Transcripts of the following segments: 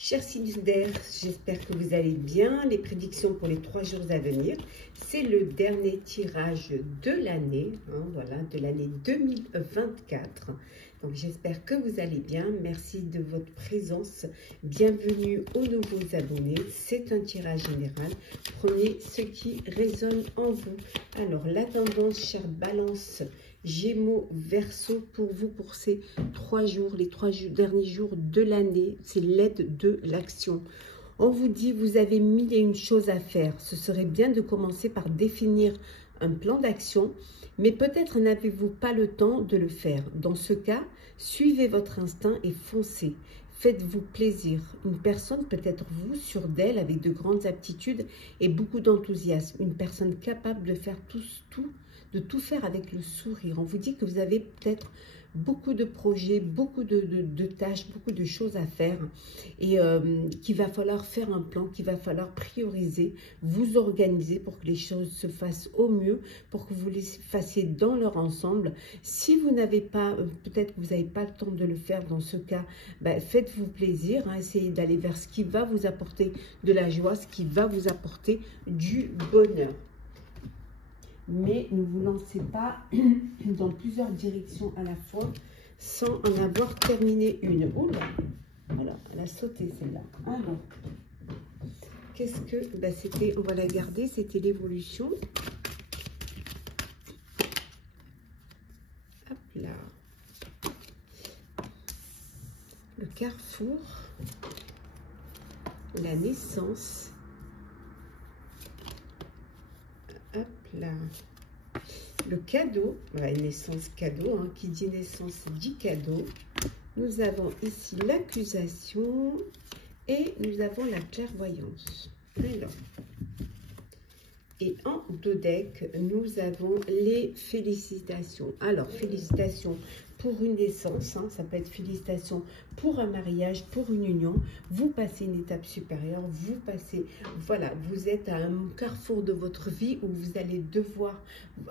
Chers signes d'air, j'espère que vous allez bien. Les prédictions pour les 3 jours à venir, c'est le dernier tirage de l'année, voilà, de l'année 2024. Donc j'espère que vous allez bien. Merci de votre présence. Bienvenue aux nouveaux abonnés. C'est un tirage général. Prenez ce qui résonne en vous. Alors la tendance, chère Balance, Gémeaux, Verseau, pour vous, pour ces 3 jours, les 3 derniers jours de l'année, c'est l'aide de l'action. On vous dit, vous avez 1001 choses à faire. Ce serait bien de commencer par définir un plan d'action, mais peut-être n'avez-vous pas le temps de le faire. Dans ce cas, suivez votre instinct et foncez. Faites-vous plaisir. Une personne peut être vous, sûre d'elle, avec de grandes aptitudes et beaucoup d'enthousiasme. Une personne capable de faire de tout faire avec le sourire. On vous dit que vous avez peut-être beaucoup de projets, beaucoup de tâches, beaucoup de choses à faire et qu'il va falloir faire un plan, qu'il va falloir prioriser, vous organiser pour que les choses se fassent au mieux, pour que vous les fassiez dans leur ensemble. Si vous n'avez pas, peut-être que vous n'avez pas le temps de le faire, dans ce cas, faites-vous plaisir, essayez d'aller vers ce qui va vous apporter de la joie, ce qui va vous apporter du bonheur. Mais ne vous lancez pas dans plusieurs directions à la fois sans en avoir terminé une. Oula, voilà, elle a sauté celle-là. Alors, qu'est-ce que... c'était, on va la garder, c'était l'évolution. Hop là. Le carrefour. La naissance. Hop là. Le cadeau, naissance cadeau, qui dit naissance dit cadeau. Nous avons ici l'accusation et nous avons la clairvoyance. Alors, et en dos deck, nous avons les félicitations. Alors, félicitations pour une naissance, ça peut être félicitations pour un mariage, pour une union. Vous passez une étape supérieure, vous passez, voilà, vous êtes à un carrefour de votre vie où vous allez devoir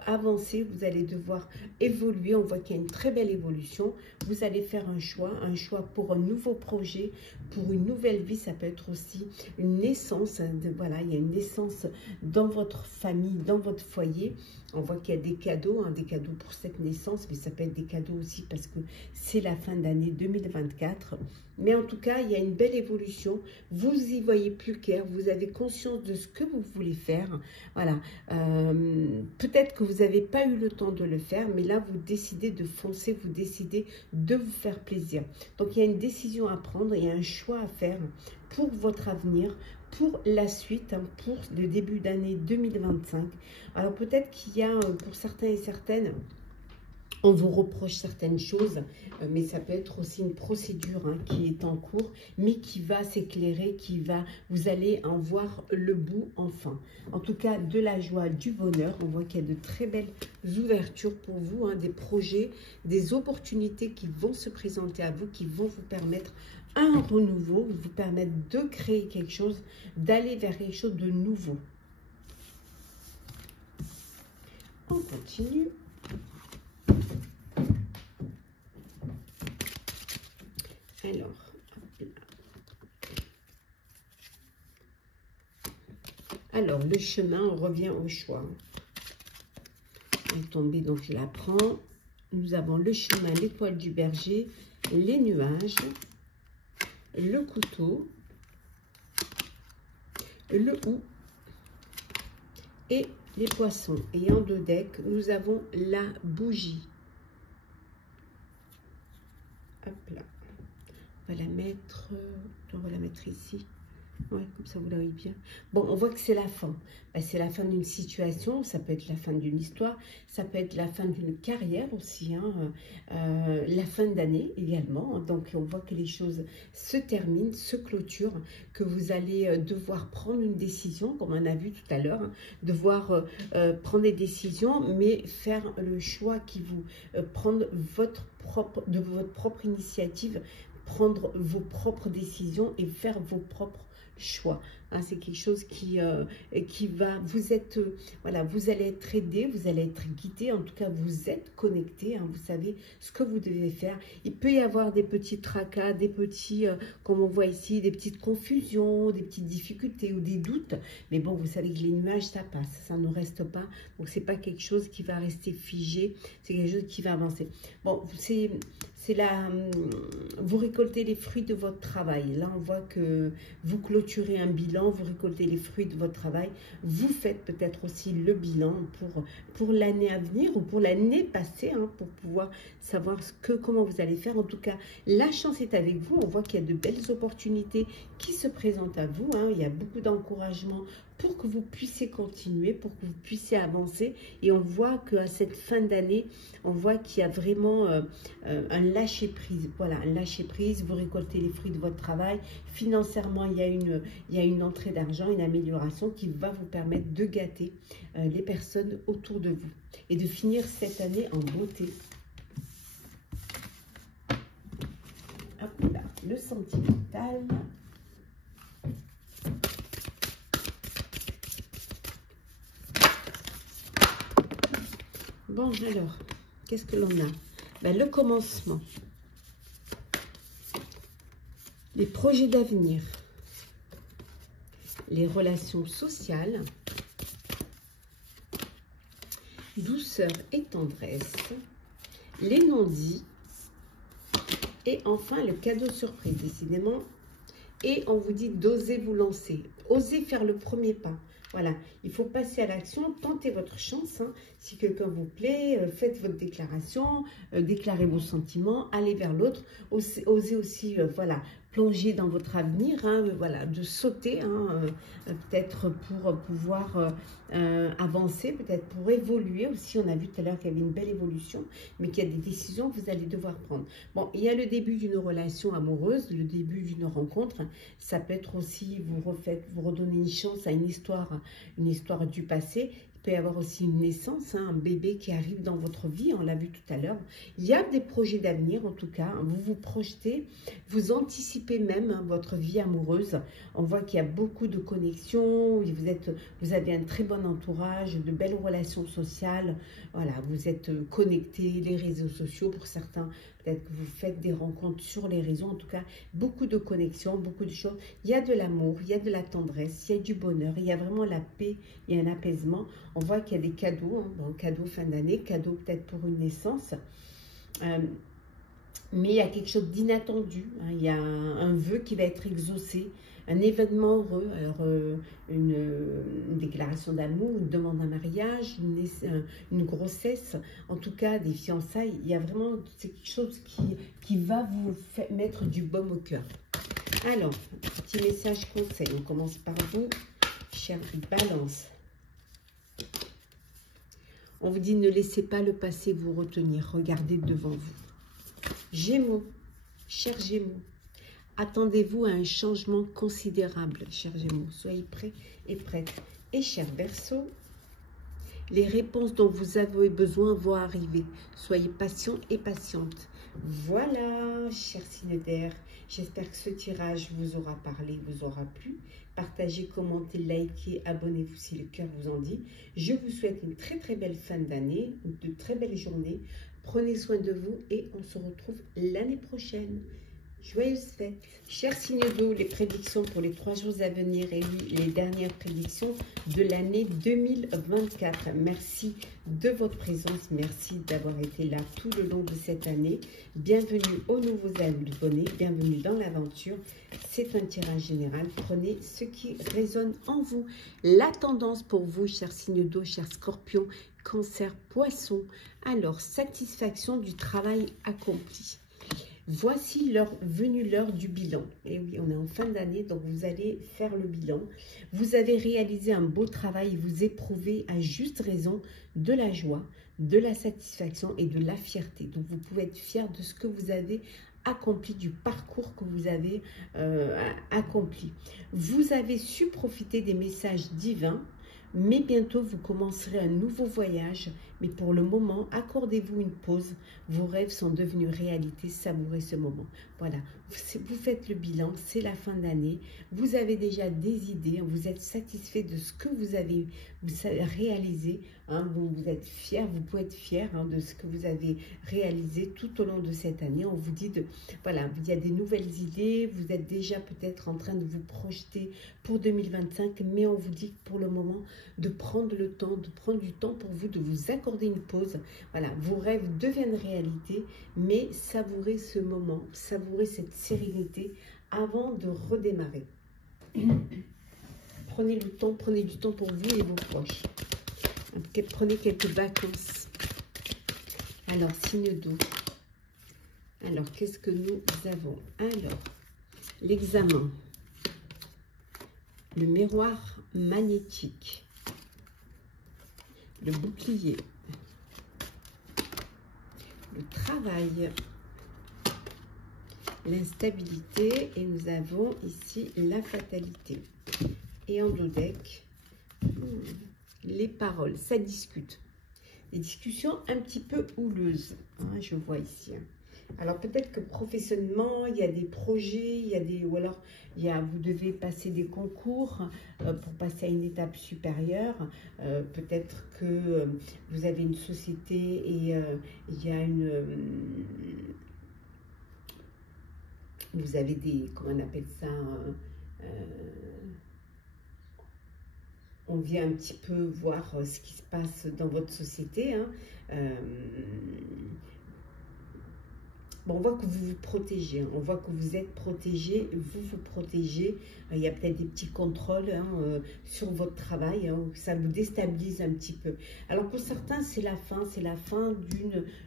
avancer, vous allez devoir évoluer. On voit qu'il y a une très belle évolution. Vous allez faire un choix pour un nouveau projet, pour une nouvelle vie. Ça peut être aussi une naissance, voilà, il y a une naissance dans votre famille, dans votre foyer. On voit qu'il y a des cadeaux pour cette naissance, mais ça peut être des cadeaux aussi parce que c'est la fin d'année 2024. Mais en tout cas, il y a une belle évolution. Vous y voyez plus clair, vous avez conscience de ce que vous voulez faire. Voilà. Peut-être que vous n'avez pas eu le temps de le faire, mais là, vous décidez de foncer, vous décidez de vous faire plaisir. Donc, il y a une décision à prendre, il y a un choix à faire pour votre avenir, pour la suite, pour le début d'année 2025. Alors peut-être qu'il y a, pour certains et certaines, on vous reproche certaines choses, mais ça peut être aussi une procédure qui est en cours, mais qui va s'éclairer, vous allez en voir le bout enfin. En tout cas, de la joie, du bonheur. On voit qu'il y a de très belles ouvertures pour vous, des projets, des opportunités qui vont se présenter à vous, qui vont vous permettre un renouveau, vous permettre de créer quelque chose, d'aller vers quelque chose de nouveau. On continue. Alors, le chemin, on revient au choix. Elle est tombée, donc je la prends. Nous avons le chemin, l'étoile du berger, les nuages, le couteau, le hou et les poissons. Et en deux decks, nous avons la bougie. Hop là. On va la mettre ici. Ouais, comme ça vous l'avez bien. Bon, on voit que c'est la fin. C'est la fin d'une situation, ça peut être la fin d'une histoire, ça peut être la fin d'une carrière aussi, la fin d'année également. Donc, on voit que les choses se terminent, se clôturent, que vous allez devoir prendre une décision, comme on a vu tout à l'heure, devoir prendre des décisions, mais faire le choix qui vous prendre de votre propre initiative prendre vos propres décisions et faire vos propres choix. Hein, c'est quelque chose qui va, voilà, vous allez être aidé, vous allez être guidé, en tout cas vous êtes connecté, hein, vous savez ce que vous devez faire. Il peut y avoir des petits tracas, des petits, comme on voit ici, des petites confusions, des petites difficultés ou des doutes, mais bon, vous savez que les nuages, ça passe, ça ne reste pas, donc c'est pas quelque chose qui va rester figé, c'est quelque chose qui va avancer. Bon, c'est là, vous récoltez les fruits de votre travail. Là, on voit que vous clôturez un bilan, vous récoltez les fruits de votre travail. Vous faites peut-être aussi le bilan pour l'année à venir ou pour l'année passée, hein, pour pouvoir savoir comment vous allez faire. En tout cas, la chance est avec vous. On voit qu'il y a de belles opportunités qui se présentent à vous. Hein. Il y a beaucoup d'encouragement pour que vous puissiez continuer, pour que vous puissiez avancer. Et on voit qu'à cette fin d'année, on voit qu'il y a vraiment un lâcher-prise. Voilà, un lâcher-prise, vous récoltez les fruits de votre travail. Financièrement, il y a une entrée d'argent, une amélioration qui va vous permettre de gâter les personnes autour de vous. Et de finir cette année en beauté. Hop là, le sentimental. Bon, alors, qu'est-ce que l'on a? Ben, le commencement. Les projets d'avenir. Les relations sociales. Douceur et tendresse. Les non-dits. Et enfin, le cadeau surprise, décidément. Et on vous dit d'oser vous lancer. Osez faire le premier pas. Voilà, il faut passer à l'action, tentez votre chance. Hein. Si quelqu'un vous plaît, faites votre déclaration, déclarez vos sentiments, allez vers l'autre. Osez aussi, voilà, plonger dans votre avenir, hein, voilà, de sauter, hein, peut-être pour pouvoir avancer, peut-être pour évoluer aussi. On a vu tout à l'heure qu'il y avait une belle évolution, mais qu'il y a des décisions que vous allez devoir prendre. Bon, il y a le début d'une relation amoureuse, le début d'une rencontre. Ça peut être aussi, vous redonnez une chance à une histoire du passé. Il peut y avoir aussi une naissance, hein, un bébé qui arrive dans votre vie, on l'a vu tout à l'heure. Il y a des projets d'avenir en tout cas, hein, vous vous projetez, vous anticipez même, hein, votre vie amoureuse. On voit qu'il y a beaucoup de connexions, vous avez un très bon entourage, de belles relations sociales, voilà, vous êtes connectés, les réseaux sociaux pour certains, peut-être que vous faites des rencontres sur les réseaux, en tout cas, beaucoup de connexions, beaucoup de choses. Il y a de l'amour, il y a de la tendresse, il y a du bonheur, il y a vraiment la paix, il y a un apaisement. On voit qu'il y a des cadeaux, hein, bon, cadeaux fin d'année, cadeaux peut-être pour une naissance. Mais il y a quelque chose d'inattendu, hein, il y a un vœu qui va être exaucé, un événement heureux, alors une déclaration d'amour, une demande en mariage, une grossesse, en tout cas des fiançailles, il y a vraiment, c'est quelque chose qui va vous mettre du baume au cœur. Alors, petit message conseil, on commence par vous, chère Balance. On vous dit ne laissez pas le passé vous retenir, regardez devant vous. Gémeaux, chers Gémeaux, attendez-vous à un changement considérable, chers Gémeaux. Soyez prêts et prêtes. Et chers Verseaux, les réponses dont vous avez besoin vont arriver. Soyez patients et patientes. Voilà, chers signes d'air, j'espère que ce tirage vous aura parlé, vous aura plu. Partagez, commentez, likez, abonnez-vous si le cœur vous en dit. Je vous souhaite une très très belle fin d'année, de très belles journées. Prenez soin de vous et on se retrouve l'année prochaine. Joyeuses fêtes. Chers signes d'eau, les prédictions pour les 3 jours à venir et oui, les dernières prédictions de l'année 2024. Merci de votre présence. Merci d'avoir été là tout le long de cette année. Bienvenue aux nouveaux abonnés. Bienvenue dans l'aventure. C'est un tirage général. Prenez ce qui résonne en vous. La tendance pour vous, chers signes d'eau, chers scorpions, cancer, poisson. Alors, satisfaction du travail accompli. Voici venue l'heure du bilan. Et oui, on est en fin d'année, donc vous allez faire le bilan. Vous avez réalisé un beau travail, vous éprouvez à juste raison de la joie, de la satisfaction et de la fierté. Donc vous pouvez être fier de ce que vous avez accompli, du parcours que vous avez accompli. Vous avez su profiter des messages divins, mais bientôt vous commencerez un nouveau voyage mais pour le moment, accordez-vous une pause. Vos rêves sont devenus réalité, savourez ce moment. Voilà, vous faites le bilan, c'est la fin d'année, vous avez déjà des idées, vous êtes satisfait de ce que vous avez réalisé, hein, vous êtes fiers, vous pouvez être fiers hein, de ce que vous avez réalisé tout au long de cette année. On vous dit, voilà, il y a des nouvelles idées, vous êtes déjà peut-être en train de vous projeter pour 2025, mais on vous dit pour le moment de prendre le temps, de prendre du temps pour vous, de vous accorder une pause. Voilà, vos rêves deviennent réalité, mais savourez ce moment, savourez cette sérénité avant de redémarrer. Prenez du temps pour vous et vos proches. Prenez quelques vacances. Alors, signe d'eau. Alors, qu'est-ce que nous avons? Alors, l'examen. Le miroir magnétique. Le bouclier. Le travail. L'instabilité. Et nous avons ici la fatalité. Et en dos deck, les paroles, ça discute. Des discussions un petit peu houleuses, hein, je vois ici. Alors peut-être que professionnellement, il y a des projets, il y a des, ou alors vous devez passer des concours pour passer à une étape supérieure. Peut-être que vous avez une société et il y a une... vous avez des, comment on appelle ça, on vient un petit peu voir ce qui se passe dans votre société. Hein. Bon, on voit que vous vous protégez, on voit que vous êtes protégé, vous vous protégez. Il y a peut-être des petits contrôles hein, sur votre travail, hein, ça vous déstabilise un petit peu. Alors pour certains, c'est la fin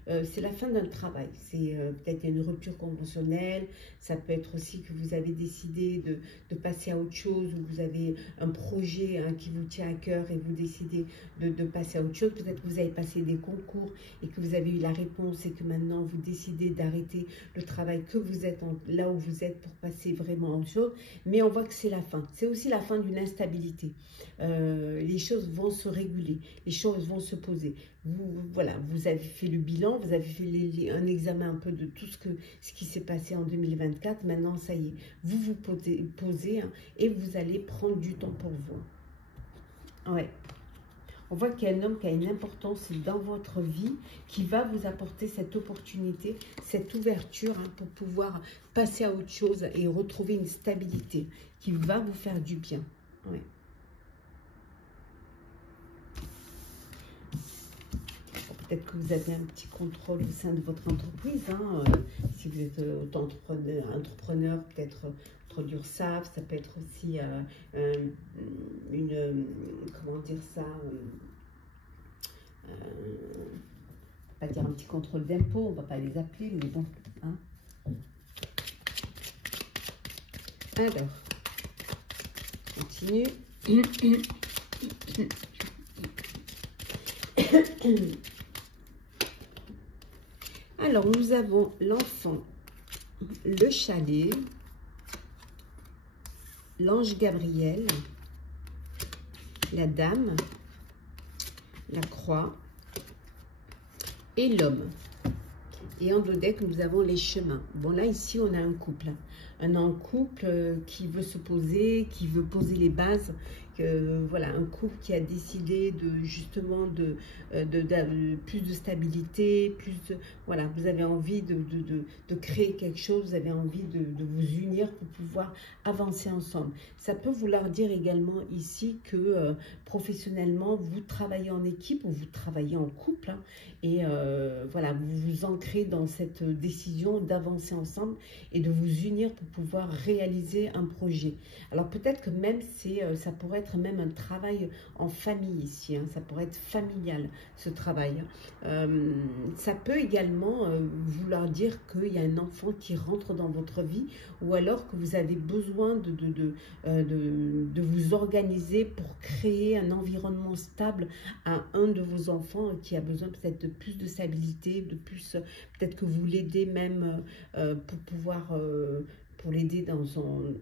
d'un travail. C'est peut-être une rupture conventionnelle. Ça peut être aussi que vous avez décidé de passer à autre chose, ou vous avez un projet hein, qui vous tient à cœur et vous décidez de passer à autre chose. Peut-être que vous avez passé des concours et que vous avez eu la réponse et que maintenant vous décidez d'arrêter le travail que vous êtes là où vous êtes pour passer vraiment à autre chose. Mais on voit que c'est la fin. C'est aussi la fin d'une instabilité. Les choses vont se réguler, les choses vont se poser. Voilà, vous avez fait le bilan, vous avez fait un examen un peu de tout ce qui s'est passé en 2024. Maintenant, ça y est, vous vous posez hein, et vous allez prendre du temps pour vous. Ouais. On voit qu'il y a un homme qui a une importance dans votre vie, qui va vous apporter cette opportunité, cette ouverture hein, pour pouvoir passer à autre chose et retrouver une stabilité qui va vous faire du bien. Ouais. Peut-être que vous avez un petit contrôle au sein de votre entreprise. Hein, si vous êtes entrepreneur, peut-être entre l'URSSAF, ça peut être aussi comment dire ça, pas dire un petit contrôle d'impôt, on ne va pas les appeler, mais bon. Hein. Alors, continue. Alors, nous avons l'enfant, le chalet, l'ange Gabriel, la dame, la croix et l'homme. Et en dos deck, nous avons les chemins. Bon, là, ici, on a un couple. Un couple qui veut se poser, qui veut poser les bases. Voilà, un couple qui a décidé justement de plus de stabilité, voilà, vous avez envie de créer quelque chose, vous avez envie de vous unir pour pouvoir avancer ensemble. Ça peut vouloir dire également ici que professionnellement, vous travaillez en équipe ou vous travaillez en couple hein, et voilà, vous vous ancrez dans cette décision d'avancer ensemble et de vous unir pour pouvoir réaliser un projet. Alors peut-être que même ça pourrait être même un travail en famille ici, hein, ça pourrait être familial ce travail. Ça peut également vouloir dire qu'il y a un enfant qui rentre dans votre vie ou alors que vous avez besoin de vous organiser pour créer un environnement stable à un de vos enfants qui a besoin peut-être de plus de stabilité, de plus, peut-être que vous l'aidez même pour pouvoir pour l'aider dans son,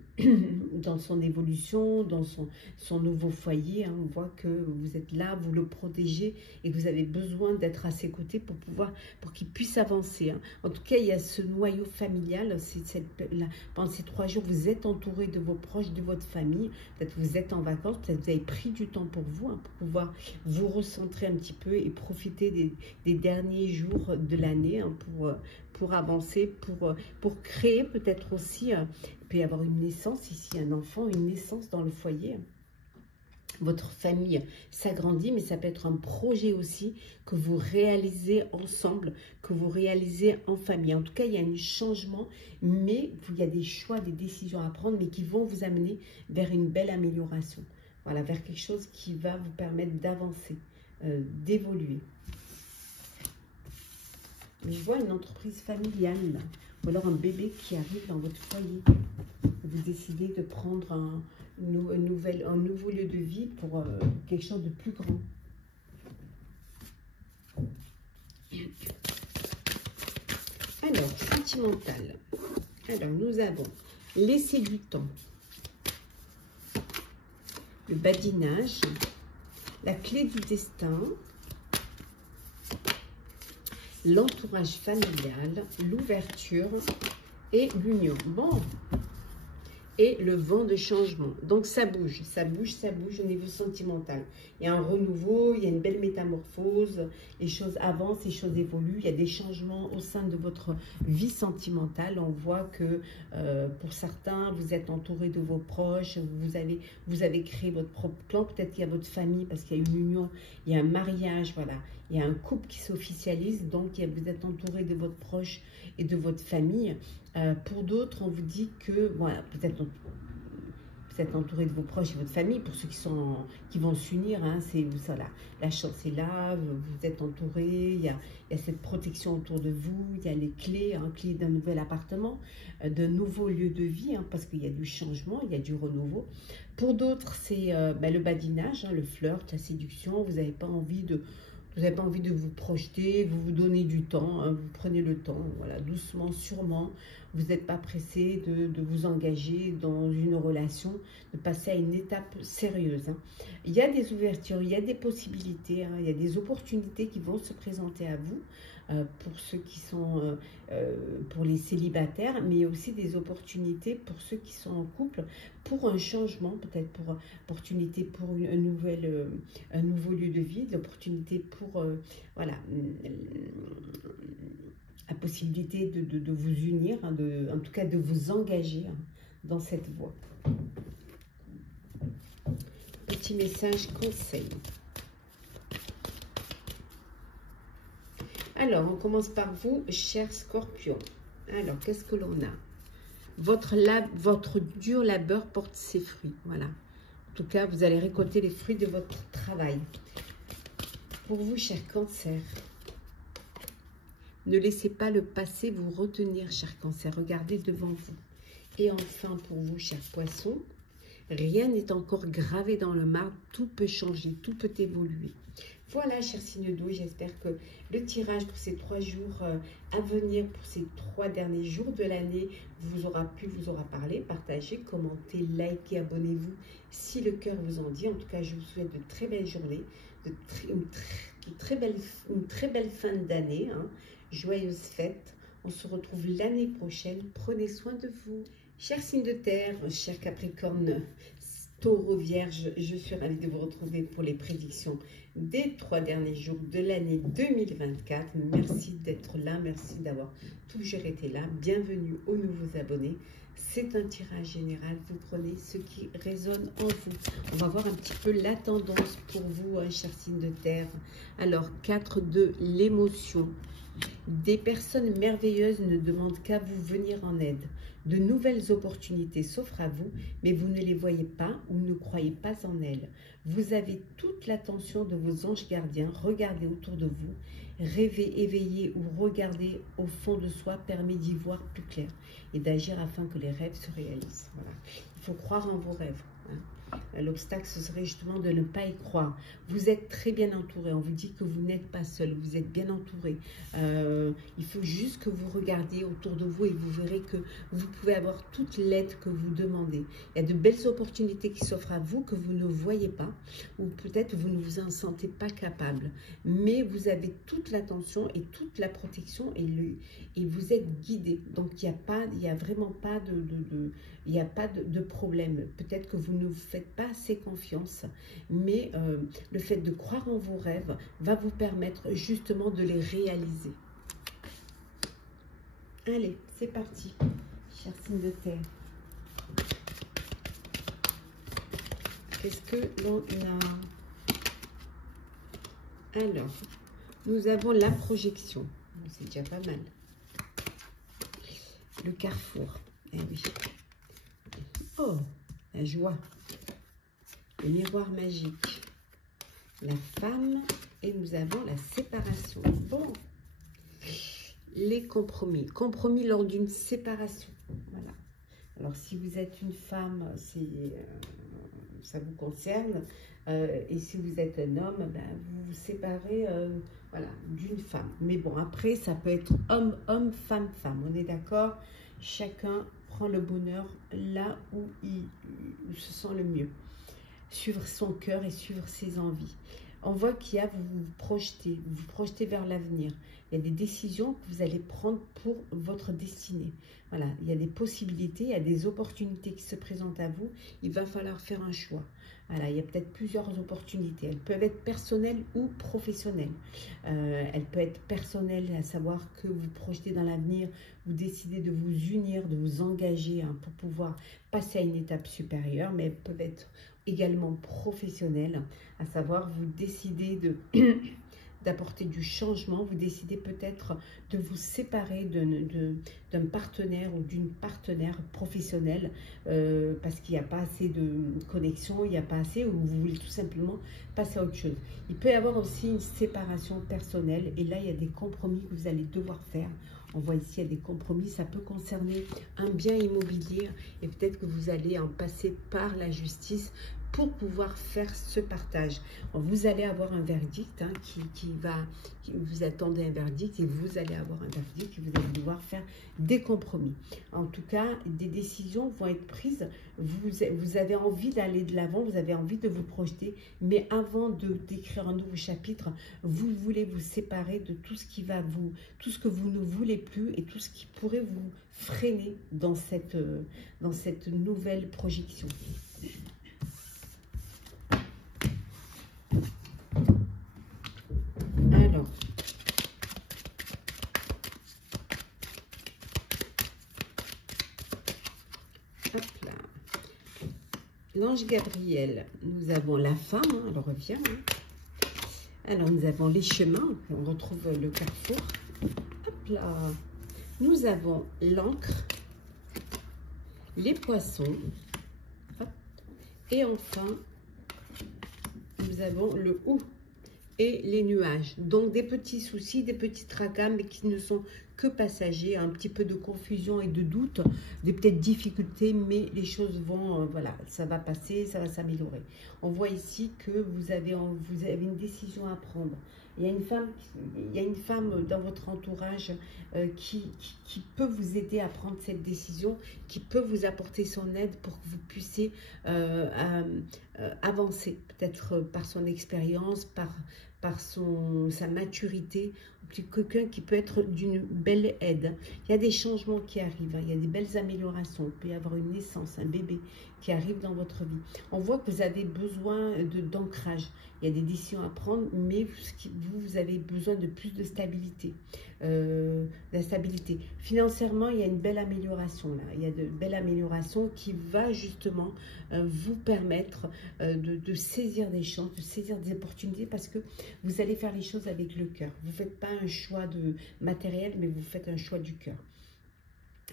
dans son évolution, dans son nouveau foyer. Hein. On voit que vous êtes là, vous le protégez et que vous avez besoin d'être à ses côtés pour qu'il puisse avancer. Hein. En tout cas, il y a ce noyau familial. Pendant ces 3 jours, vous êtes entouré de vos proches, de votre famille. Peut-être que vous êtes en vacances, peut-être que vous avez pris du temps pour vous, hein, pour pouvoir vous recentrer un petit peu et profiter des derniers jours de l'année, hein, pour avancer, pour créer peut-être aussi, il peut y avoir une naissance ici, un enfant, une naissance dans le foyer. Votre famille s'agrandit, mais ça peut être un projet aussi que vous réalisez ensemble, que vous réalisez en famille. En tout cas, il y a un changement, mais il y a des choix, des décisions à prendre, mais qui vont vous amener vers une belle amélioration. Voilà, vers quelque chose qui va vous permettre d'avancer, d'évoluer. Je vois une entreprise familiale, là, ou alors un bébé qui arrive dans votre foyer. Vous décidez de prendre un nouveau lieu de vie pour quelque chose de plus grand. Alors, sentimental. Alors, nous avons laissé du temps, le badinage, la clé du destin, l'entourage familial, l'ouverture et l'union. Bon, et le vent de changement. Donc ça bouge, ça bouge, ça bouge au niveau sentimental. Il y a un renouveau, il y a une belle métamorphose, les choses avancent, les choses évoluent, il y a des changements au sein de votre vie sentimentale. On voit que pour certains, vous êtes entouré de vos proches, vous avez créé votre propre clan, peut-être qu'il y a votre famille parce qu'il y a une union, il y a un mariage, voilà. Il y a un couple qui s'officialise, donc vous êtes entouré de votre proche et de votre famille. Pour d'autres, on vous dit que, voilà, peut-être vous êtes entouré de vos proches et de votre famille. Pour ceux qui vont s'unir, hein, c'est ça là. La chance est là, vous êtes entouré, il y a cette protection autour de vous, il y a les clés, hein, clés d'un nouvel appartement, d'un nouveau lieu de vie, hein, parce qu'il y a du changement, il y a du renouveau. Pour d'autres, c'est le badinage, hein, le flirt, la séduction. Vous n'avez pas envie de... Vous n'avez pas envie de vous projeter, vous vous donnez du temps, hein, vous prenez le temps, voilà, doucement, sûrement. Vous n'êtes pas pressé de vous engager dans une relation, de passer à une étape sérieuse. Hein. Il y a des ouvertures, il y a des possibilités, hein, il y a des opportunités qui vont se présenter à vous. Pour ceux qui sont, pour les célibataires, mais il y a aussi des opportunités pour ceux qui sont en couple, pour un changement, peut-être pour opportunité pour un nouveau lieu de vie, l'opportunité pour, voilà, la possibilité de vous unir, hein, en tout cas de vous engager, hein, dans cette voie. Petit message conseil. Alors, on commence par vous, cher Scorpion. Alors, qu'est-ce que l'on a? Votre dur labeur porte ses fruits. Voilà. En tout cas, vous allez récolter les fruits de votre travail. Pour vous, cher Cancer, ne laissez pas le passé vous retenir, cher Cancer. Regardez devant vous. Et enfin, pour vous, cher Poisson, rien n'est encore gravé dans le marbre. Tout peut changer, tout peut évoluer. Voilà, cher signe d'eau, j'espère que le tirage pour ces 3 jours à venir, pour ces 3 derniers jours de l'année, vous aura parlé. Partagez, commentez, likez, abonnez-vous si le cœur vous en dit. En tout cas, je vous souhaite de très belles journées, une très belle fin d'année, hein. Joyeuses fêtes. On se retrouve l'année prochaine. Prenez soin de vous. Cher signe de terre, cher Capricorne, Taureau, Vierge, je suis ravie de vous retrouver pour les prédictions des 3 derniers jours de l'année 2024. Merci d'être là, merci d'avoir toujours été là. Bienvenue aux nouveaux abonnés. C'est un tirage général, vous prenez ce qui résonne en vous. On va voir un petit peu la tendance pour vous, hein, cher signe de terre. Alors, 4 de l'émotion. Des personnes merveilleuses ne demandent qu'à vous venir en aide. De nouvelles opportunités s'offrent à vous, mais vous ne les voyez pas ou ne croyez pas en elles. Vous avez toute l'attention de vos anges gardiens. Regardez autour de vous. Rêver, éveiller ou regarder au fond de soi permet d'y voir plus clair et d'agir afin que les rêves se réalisent. Voilà. Il faut croire en vos rêves. Hein. L'obstacle, ce serait justement de ne pas y croire. Vous êtes très bien entouré. On vous dit que vous n'êtes pas seul. Vous êtes bien entouré. Il faut juste que vous regardiez autour de vous et vous verrez que vous pouvez avoir toute l'aide que vous demandez. Il y a de belles opportunités qui s'offrent à vous que vous ne voyez pas, ou peut-être vous ne vous en sentez pas capable. Mais vous avez toute l'attention et toute la protection et vous êtes guidé. Donc il n'y a vraiment pas de problème. Peut-être que vous ne vous faites pas assez confiance, mais le fait de croire en vos rêves va vous permettre justement de les réaliser. Allez, c'est parti, chers signes de terre. Qu'est-ce que l'on a? Alors, nous avons la projection. C'est déjà pas mal. Le carrefour. Eh oui. Oh, la joie. Le miroir magique. La femme. Et nous avons la séparation. Bon. Les compromis. Compromis lors d'une séparation. Voilà. Alors, si vous êtes une femme, ça vous concerne. Et si vous êtes un homme, ben, vous vous séparez voilà, d'une femme. Mais bon, après, ça peut être homme, femme. On est d'accord? Chacun prend le bonheur là où il se sent le mieux. Suivre son cœur et suivre ses envies. On voit qu'il y a, vous vous projetez vers l'avenir. Il y a des décisions que vous allez prendre pour votre destinée. Voilà, il y a des possibilités, il y a des opportunités qui se présentent à vous. Il va falloir faire un choix. Voilà, il y a peut-être plusieurs opportunités. Elles peuvent être personnelles ou professionnelles. Elles peuvent être personnelles, à savoir que vous projetez dans l'avenir, vous décidez de vous unir, de vous engager pour pouvoir passer à une étape supérieure, mais elles peuvent être également professionnelles, à savoir vous décidez d'apporter du changement, vous décidez peut-être de vous séparer d'un partenaire ou d'une partenaire professionnelle parce qu'il n'y a pas assez de connexion, il n'y a pas assez, ou vous voulez tout simplement passer à autre chose. Il peut y avoir aussi une séparation personnelle et là il y a des compromis que vous allez devoir faire. On voit ici, il y a des compromis, ça peut concerner un bien immobilier et peut-être que vous allez en passer par la justice pour pouvoir faire ce partage. Vous allez avoir un verdict vous attendez un verdict et vous allez avoir un verdict et vous allez devoir faire des compromis. En tout cas, des décisions vont être prises. Vous avez envie d'aller de l'avant, vous avez envie de vous projeter, mais avant d'écrire un nouveau chapitre, vous voulez vous séparer de tout ce qui va tout ce que vous ne voulez plus et tout ce qui pourrait vous freiner dans cette nouvelle projection. Alors, hop là. L'ange Gabriel, nous avons la femme, elle revient. Alors, nous avons les chemins, on retrouve le carrefour. Hop là. Nous avons l'encre, les poissons. Hop. Et enfin, nous avons le ou et les nuages. Donc des petits soucis, des petits tracas, mais qui ne sont que passagers, un petit peu de confusion et de doute, des peut-être difficultés, mais les choses vont, voilà, ça va passer, ça va s'améliorer. On voit ici que vous avez une décision à prendre. Il y a une femme dans votre entourage qui peut vous aider à prendre cette décision, qui peut vous apporter son aide pour que vous puissiez avancer, peut-être par son expérience, par sa maturité, quelqu'un qui peut être d'une belle aide. Il y a des changements qui arrivent, il y a des belles améliorations, il peut y avoir une naissance, un bébé qui arrive dans votre vie. On voit que vous avez besoin d'ancrage, il y a des décisions à prendre, mais vous avez besoin de plus de stabilité. Financièrement, il y a une belle amélioration là, il y a de belles améliorations qui va justement vous permettre de saisir des chances, de saisir des opportunités parce que vous allez faire les choses avec le cœur. Vous ne faites pas un choix de matériel, mais vous faites un choix du cœur.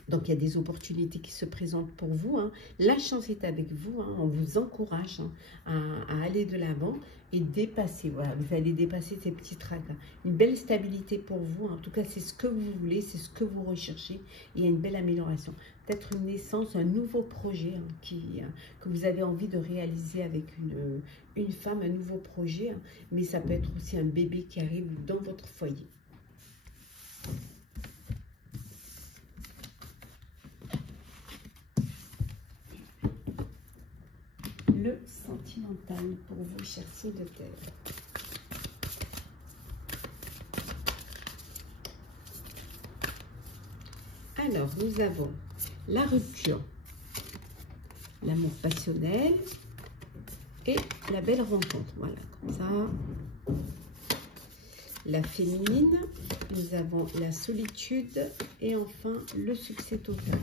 Donc, il y a des opportunités qui se présentent pour vous, hein. La chance est avec vous, hein. On vous encourage, hein, à aller de l'avant et dépasser. Voilà, vous allez dépasser ces petits tracs. Une belle stabilité pour vous. En tout cas, c'est ce que vous voulez, c'est ce que vous recherchez. Il y a une belle amélioration. Peut-être une naissance, un nouveau projet, hein, que vous avez envie de réaliser avec une femme, un nouveau projet. Hein. Mais ça peut être aussi un bébé qui arrive dans votre foyer. Le sentimental pour vous, chers signes de terre. Alors, nous avons la rupture, l'amour passionnel et la belle rencontre. Voilà, comme ça. La féminine, nous avons la solitude et enfin le succès total.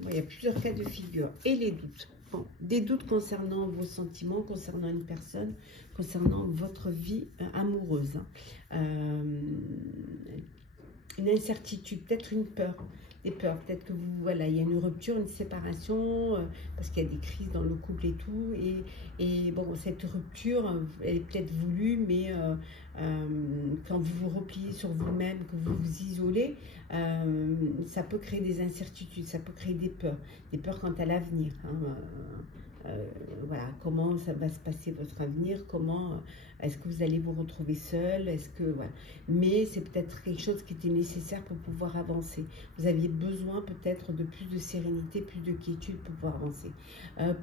Bon, il y a plusieurs cas de figure. Et les doutes. Bon, des doutes concernant vos sentiments, concernant une personne, concernant votre vie amoureuse. Une incertitude, peut-être une peur. Des peurs, peut-être que vous, voilà, il y a une rupture, une séparation, parce qu'il y a des crises dans le couple et tout. Et bon, cette rupture, elle est peut-être voulue, mais quand vous vous repliez sur vous-même, que vous vous isolez, ça peut créer des incertitudes, ça peut créer des peurs quant à l'avenir. Hein, voilà, comment ça va se passer votre avenir, comment est-ce que vous allez vous retrouver seul, est-ce que voilà. Mais c'est peut-être quelque chose qui était nécessaire pour pouvoir avancer. Vous aviez besoin peut-être de plus de sérénité, plus de quiétude pour pouvoir avancer.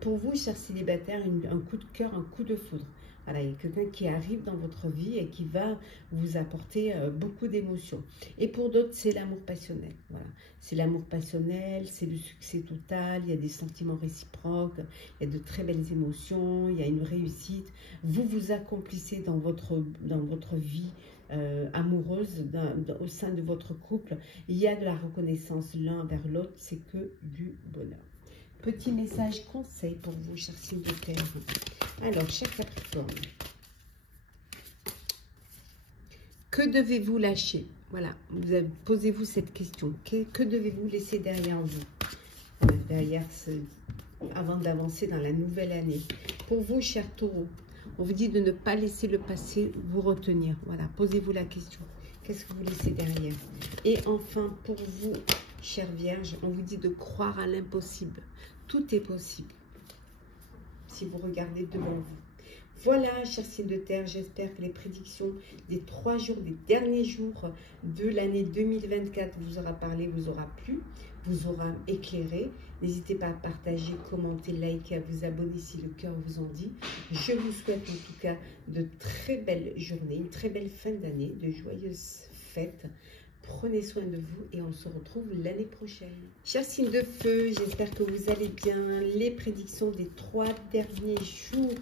Pour vous, chers célibataires, un coup de cœur, un coup de foudre. Voilà, il y a quelqu'un qui arrive dans votre vie et qui va vous apporter beaucoup d'émotions. Et pour d'autres, c'est l'amour passionnel. Voilà, c'est l'amour passionnel, c'est le succès total, il y a des sentiments réciproques, il y a de très belles émotions, il y a une réussite. Vous vous accomplissez dans votre vie amoureuse, au sein de votre couple. Il y a de la reconnaissance l'un vers l'autre, c'est que du bonheur. Petit message conseil pour vous, chers signes de terre. Alors, cher Capricorne, que devez-vous lâcher? Voilà, posez-vous cette question. Que devez-vous laisser derrière vous, avant d'avancer dans la nouvelle année? Pour vous, cher Taureau, on vous dit de ne pas laisser le passé vous retenir. Voilà, posez-vous la question. Qu'est-ce que vous laissez derrière? Et enfin, pour vous, chère Vierge, on vous dit de croire à l'impossible. Tout est possible si vous regardez devant vous. Voilà, chers signes de terre, j'espère que les prédictions des 3 jours, des derniers jours de l'année 2024 vous aura parlé, vous aura plu, vous aura éclairé. N'hésitez pas à partager, commenter, liker, à vous abonner si le cœur vous en dit. Je vous souhaite en tout cas de très belles journées, une très belle fin d'année, de joyeuses fêtes. Prenez soin de vous et on se retrouve l'année prochaine. Chers signes de feu, j'espère que vous allez bien. Les prédictions des 3 derniers jours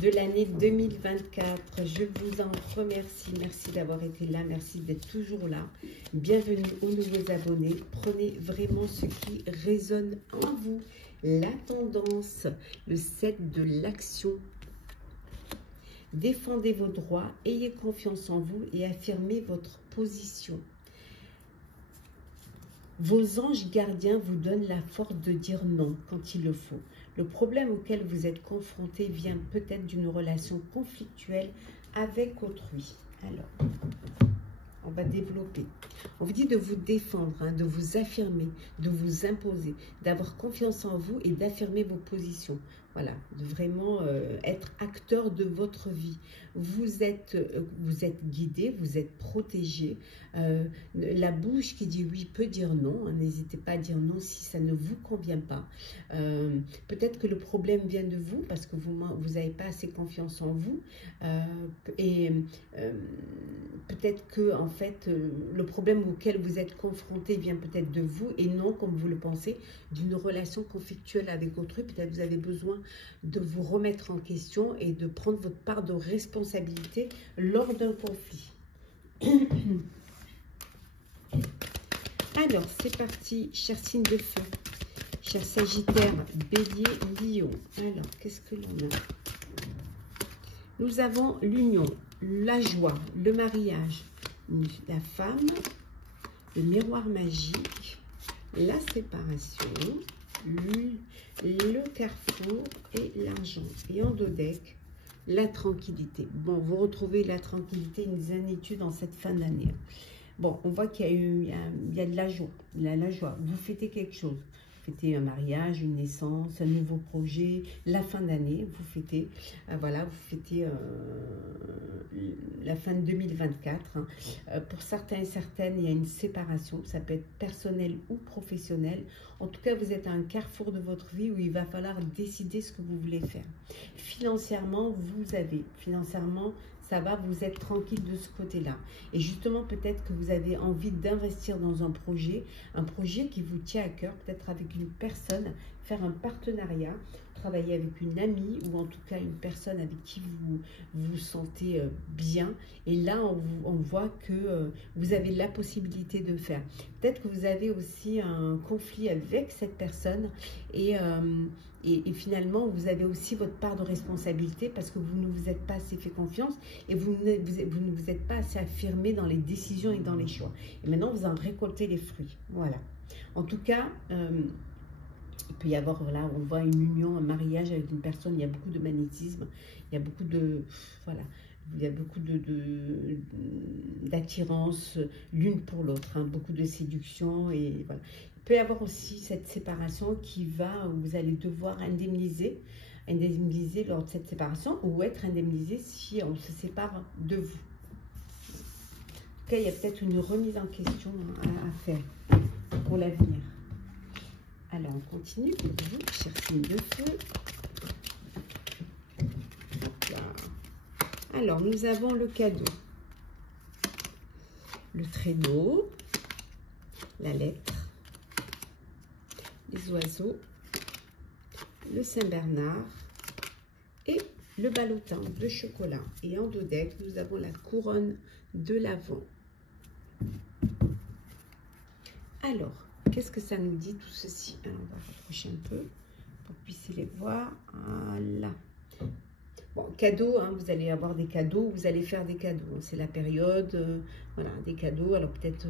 de l'année 2024. Je vous en remercie. Merci d'avoir été là. Merci d'être toujours là. Bienvenue aux nouveaux abonnés. Prenez vraiment ce qui résonne en vous. La tendance, le 7 de l'action. Défendez vos droits, ayez confiance en vous et affirmez votre position. Vos anges gardiens vous donnent la force de dire non quand il le faut. Le problème auquel vous êtes confronté vient peut-être d'une relation conflictuelle avec autrui. Alors, on va développer. On vous dit de vous défendre, hein, de vous affirmer, de vous imposer, d'avoir confiance en vous et d'affirmer vos positions. Voilà, de vraiment être acteur de votre vie. Vous êtes guidé, vous êtes protégé. La bouche qui dit oui peut dire non. Hein, n'hésitez pas à dire non si ça ne vous convient pas. Peut-être que le problème vient de vous parce que vous n'avez pas assez confiance en vous. Peut-être que en fait, le problème auquel vous êtes confronté vient peut-être de vous et non, comme vous le pensez, d'une relation conflictuelle avec autrui. Peut-être vous avez besoin de vous remettre en question et de prendre votre part de responsabilité lors d'un conflit. Alors, c'est parti, chers signes de feu, chers Sagittaires, Bélier, Lion. Alors, qu'est-ce que l'on a? Nous avons l'union, la joie, le mariage, la femme, le miroir magique, la séparation, le carrefour et l'argent. Et en dos deck, la tranquillité. Bon, vous retrouvez la tranquillité, une zénitude dans cette fin d'année. Bon, on voit qu'il y a il y a de la joie, la joie. Vous fêtez quelque chose. Vous fêtez un mariage, une naissance, un nouveau projet, la fin d'année, vous fêtez, voilà, vous fêtez la fin de 2024. Hein. Pour certains et certaines, il y a une séparation, ça peut être personnel ou professionnel. En tout cas, vous êtes à un carrefour de votre vie où il va falloir décider ce que vous voulez faire. Financièrement, financièrement, ça va, vous êtes tranquille de ce côté-là. Et justement, peut-être que vous avez envie d'investir dans un projet qui vous tient à cœur, peut-être avec une personne, faire un partenariat, travailler avec une amie ou en tout cas une personne avec qui vous vous sentez bien. Et là, on voit que vous avez la possibilité de faire. Peut-être que vous avez aussi un conflit avec cette personne et finalement, vous avez aussi votre part de responsabilité parce que vous ne vous êtes pas assez fait confiance et vous ne vous êtes pas assez affirmé dans les décisions et dans les choix. Et maintenant, vous en récoltez les fruits. Voilà. En tout cas, il peut y avoir, là, on voit une union, un mariage avec une personne, il y a beaucoup de magnétisme, il y a beaucoup de, voilà, il y a beaucoup d'attirance l'une pour l'autre, hein, beaucoup de séduction et voilà. Il peut y avoir aussi cette séparation où vous allez devoir indemniser lors de cette séparation ou être indemnisé si on se sépare de vous. En tout cas, il y a peut-être une remise en question à faire pour l'avenir. Alors, on continue pour vous, chers signes de feu. Alors, nous avons le cadeau, le traîneau, la lettre, les oiseaux, le Saint-Bernard et le ballotin de chocolat. Et en dos deck, nous avons la couronne de l'Avent. Alors, qu'est-ce que ça nous dit tout ceci? Alors, on va rapprocher un peu pour que vous puissiez les voir. Voilà. Bon, cadeaux, hein, vous allez avoir des cadeaux, vous allez faire des cadeaux. C'est la période, voilà, des cadeaux. Alors peut-être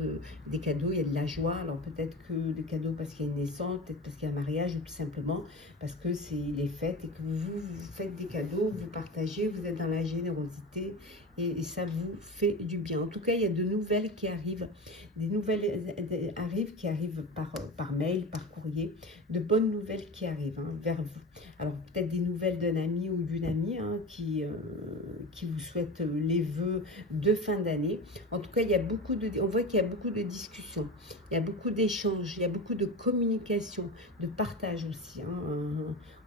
des cadeaux, il y a de la joie. Alors peut-être que des cadeaux parce qu'il y a une naissance, peut-être parce qu'il y a un mariage ou tout simplement parce que c'est les fêtes et que vous faites des cadeaux, vous partagez, vous êtes dans la générosité et ça vous fait du bien. En tout cas, il y a de nouvelles qui arrivent, qui arrivent par mail, par courrier, de bonnes nouvelles qui arrivent vers vous. Alors peut-être des nouvelles d'un ami ou d'une amie qui vous souhaite les vœux de fin d'année. En tout cas, on voit qu'il y a beaucoup de discussions, il y a beaucoup d'échanges, il y a beaucoup de communication, de partage aussi,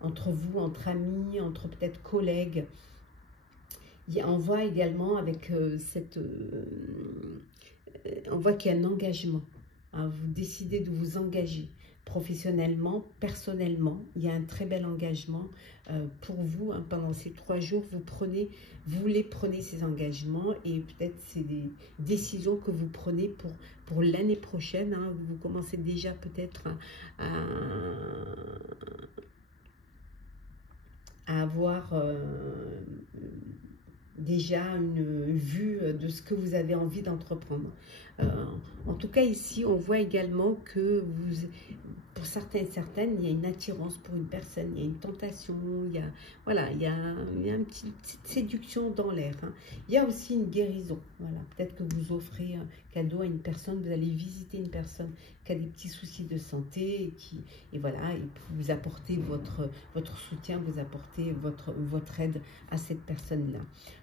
entre vous, entre amis, entre peut-être collègues. On voit également avec on voit qu'il y a un engagement. Hein, vous décidez de vous engager professionnellement, personnellement. Il y a un très bel engagement pour vous. Hein, pendant ces 3 jours, vous les prenez ces engagements et peut-être c'est des décisions que vous prenez pour l'année prochaine. Hein, vous commencez déjà peut-être à avoir déjà une vue de ce que vous avez envie d'entreprendre. En tout cas, ici, on voit également que pour certains et certaines, il y a une attirance pour une personne, il y a une tentation, il y a une petite séduction dans l'air. Hein. Il y a aussi une guérison. Voilà. Peut-être que vous offrez un cadeau à une personne, vous allez visiter une personne qui a des petits soucis de santé et voilà, et vous apportez votre soutien, vous apportez votre aide à cette personne-là.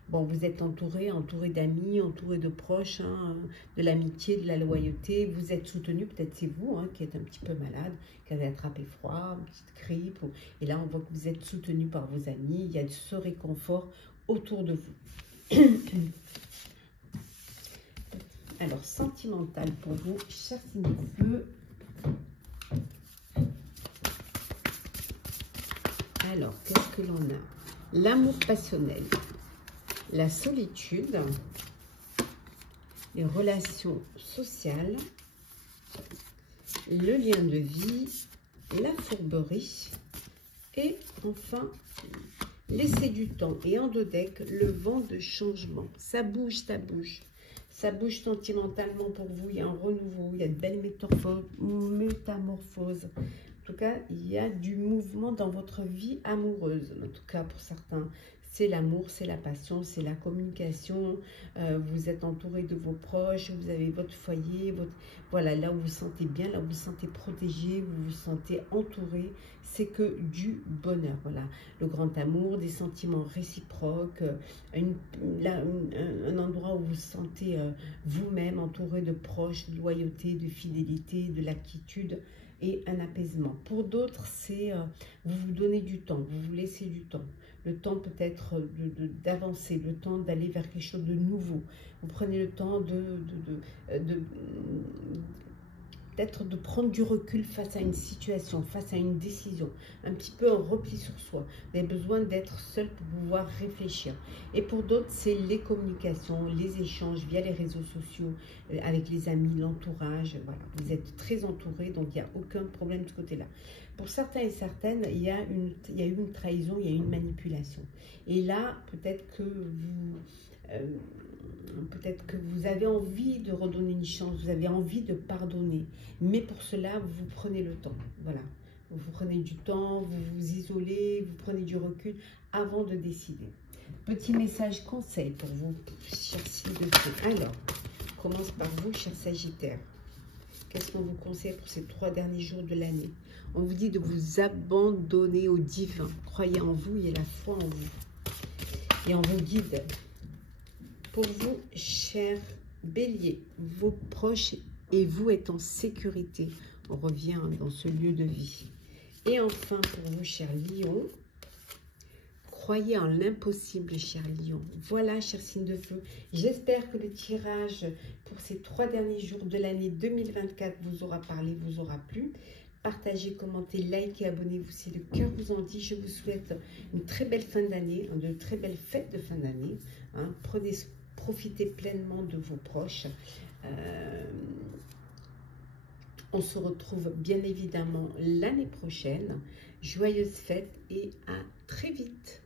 Bon, vous êtes entouré d'amis, entouré de proches, hein, de l'amitié, de la loyauté. Vous êtes soutenu, peut-être c'est vous qui êtes un petit peu malade, qui avez attrapé froid, une petite grippe. Et là, on voit que vous êtes soutenu par vos amis. Il y a ce réconfort autour de vous. Alors, sentimental pour vous, chers signes de feu. Alors, qu'est-ce que l'on a? L'amour passionnel, la solitude, les relations sociales, le lien de vie, la fourberie et enfin laisser du temps. Et en dos deck, le vent de changement. Ça bouge, ça bouge. Ça bouge sentimentalement pour vous, il y a un renouveau, il y a de belles métamorphoses. En tout cas, il y a du mouvement dans votre vie amoureuse. En tout cas, pour certains, c'est l'amour, c'est la passion, c'est la communication. Vous êtes entouré de vos proches, vous avez votre foyer, voilà, là où vous vous sentez bien, là où vous vous sentez protégé, vous vous sentez entouré. C'est que du bonheur. Voilà, le grand amour, des sentiments réciproques, un endroit où vous vous sentez vous-même entouré de proches, de loyauté, de fidélité, de l'attitude et un apaisement. Pour d'autres, c'est vous vous donnez du temps, vous vous laissez du temps. Le temps peut-être d'avancer, le temps d'aller vers quelque chose de nouveau. Vous prenez le temps peut-être de prendre du recul face à une situation, face à une décision, un petit peu en repli sur soi. Vous avez besoin d'être seul pour pouvoir réfléchir. Et pour d'autres, c'est les communications, les échanges via les réseaux sociaux, avec les amis, l'entourage. Voilà, vous êtes très entouré, donc il n'y a aucun problème de ce côté-là. Pour certains et certaines, il y a eu une trahison, il y a eu une manipulation. Et là, peut-être que vous avez envie de redonner une chance, vous avez envie de pardonner. Mais pour cela, vous prenez le temps. Voilà. Vous prenez du temps, vous vous isolez, vous prenez du recul avant de décider. Petit message conseil pour vous, chers signes de feu. Alors, on commence par vous, chers Sagittaires. Qu'est-ce qu'on vous conseille pour ces 3 derniers jours de l'année? On vous dit de vous abandonner au divin. Croyez en vous et la foi en vous. Et on vous guide. Pour vous, chers Bélier, vos proches et vous êtes en sécurité. On revient dans ce lieu de vie. Et enfin, pour vous, chers Lions, croyez en l'impossible, chers Lions. Voilà, chers signes de feu. J'espère que le tirage pour ces 3 derniers jours de l'année 2024 vous aura parlé, vous aura plu. Partagez, commentez, likez, abonnez-vous si le cœur vous en dit. Je vous souhaite une très belle fin d'année, de très belles fêtes de fin d'année. Profitez pleinement de vos proches. On se retrouve bien évidemment l'année prochaine. Joyeuses fêtes et à très vite.